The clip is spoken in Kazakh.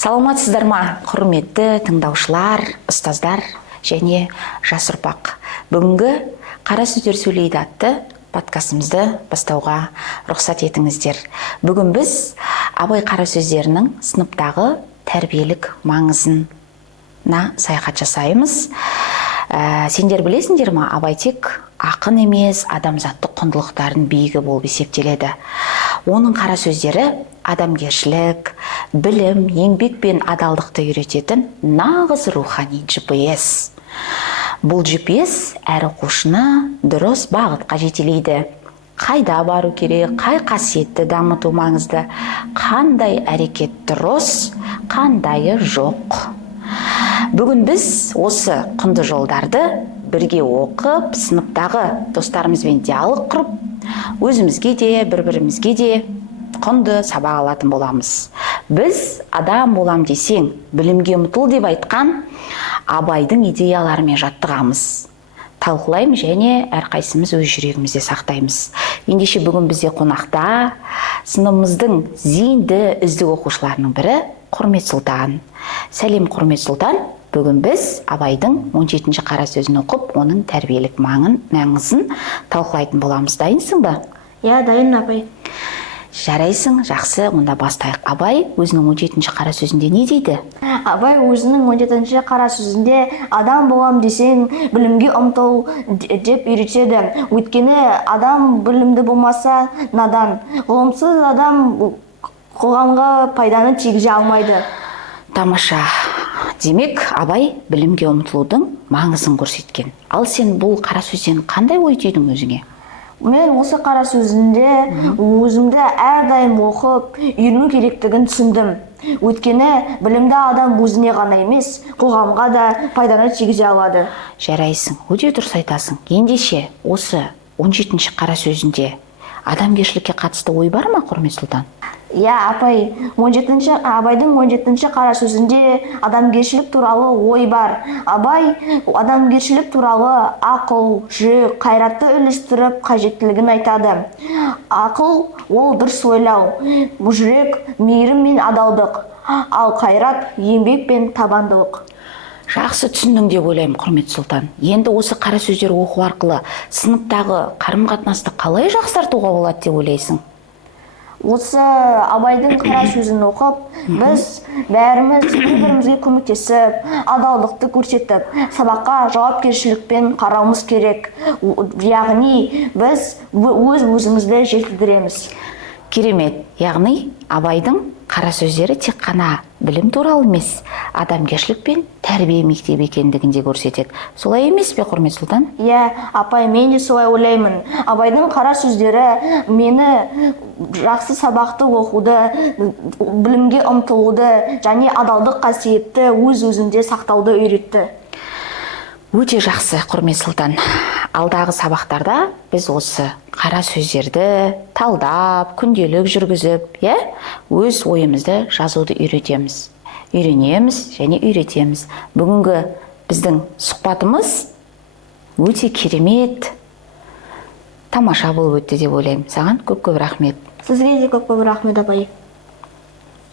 Саламатсыздар ма, құрметті тыңдаушылар, ұстаздар және жас ұрпақ. Бүгінгі Қара сөздер сөйлейді атты подкастымызды бастауға рұқсат етіңіздер. Бүгін біз Абай қара сөздерінің сыныптағы тәрбиелік маңызына саяхат жасаймыз. Сендер білесіңдер ма, Абай тек ақын емес, адамзаттық құндылықтардың биігі болып есептеледі. Оның қара сөздері адамгершілік, білім, еңбек пен адалдықты үйрететін нағыз рухани GPS. Бұл GPS әр оқушыны дұрыс бағытқа жетелейді. Қайда бару керек, қай қасиетті дамыту маңызды, қандай әрекет дұрыс, қандайы жоқ. Бүгін біз осы құнды жолдарды бірге оқып, сыныптағы достарымызбен диалог құрып, өзімізге де, бір-бірімізге де құнды сабақ алатын боламыз. Біз адам болам десең, білімге ұмтыл деп айтқан Абайдың идеяларымен жаттығамыз. Талқылаймыз және әрқайсымыз өз жүрегімізде сақтаймыз. Ендеше бүгін бізде қонақта сыныбымыздың зейінді үздік оқушыларының бірі Құрмет Сұлтан. Сәлем, Құрмет Сұлтан. Бүгін біз Абайдың 17-ші қара сөзін оқып, оның тәрбиелік маңызын талқылайтын боламыз. Дайынсың ба? Иә, дайын, апай. Жарайсың, жақсы, онда бастайық. Абай өзінің 17-ші қара сөзінде не дейді? Абай өзінің 17-ші қара сөзінде адам болам десең, білімге ұмтыл деп үйретеді. Өйткені адам білімді болмаса надан. Ғылымсыз адам қоғамға пайданы тигізе алмайды. Тамаша. Демек, Абай білімге ұмтылудың маңызын көрсеткен. Ал сен бұл қара сөзден қандай ой түйдің өзіңе? Мен осы қара сөзінде өзімді әрдайым оқып, үйрену керектігін түсіндім. Өйткені білімді адам өзіне ғана емес, қоғамға да пайданы тигізе алады. Жарайсың, өте дұрыс айтасың. Ендеше осы 17-ші қара сөзінде адамгершілікке қатысты ой бар ма, Құрмет Сұлтан? Иә, апай, Абайдың 17-ші қара сөзінде адамгершілік туралы ой бар. Абай адамгершілік туралы ақыл, жүк, қайратты үлестіріп қажеттілігін айтады. Ақыл ол дұрыс ойлау, жүрек мейірім мен адалдық, ал қайрат еңбек пен табандылық. Жақсы түсіндің деп ойлаймын, Құрмет Сұлтан. Енді осы қара сөздер оқу арқылы сыныптағы қарым-қатынасты қалай жақсартуға болады деп ойлайсың? Осы Абайдың қара сөзін оқып, біз бәріміз бір-бірімізге көмектесіп, адалдықты көрсетіп, сабаққа жауапкершілікпен қарауымыз керек. Яғни біз өз-өзімізді жетілдіреміз. Керемет. Яғни Абайдың қара сөздері тек қана білім туралы емес, адамгершілік пен тәрбие мектебі екендігінде көрсетеді. Солай емес пе, Құрмет Сұлтан? Иә, апай, мен де солай ойлаймын. Абайдың қара сөздері мені жақсы сабақты оқуды, білімге ұмтылуды және адалдық қасиетті өз-өзінде сақтауды үйретті. Өте жақсы, Құрмет Сұлтан. Алдағы сабақтарда біз осы қара сөздерді талдап, күнделік жүргізіп, өз ойымызды жазуды үйренеміз және үйретеміз. Бүгінгі біздің сұхбатымыз өте керемет, тамаша болып өтті деп ойлаймын. Саған көп-көп рахмет. Сізге де көп-көп рахмет, апай.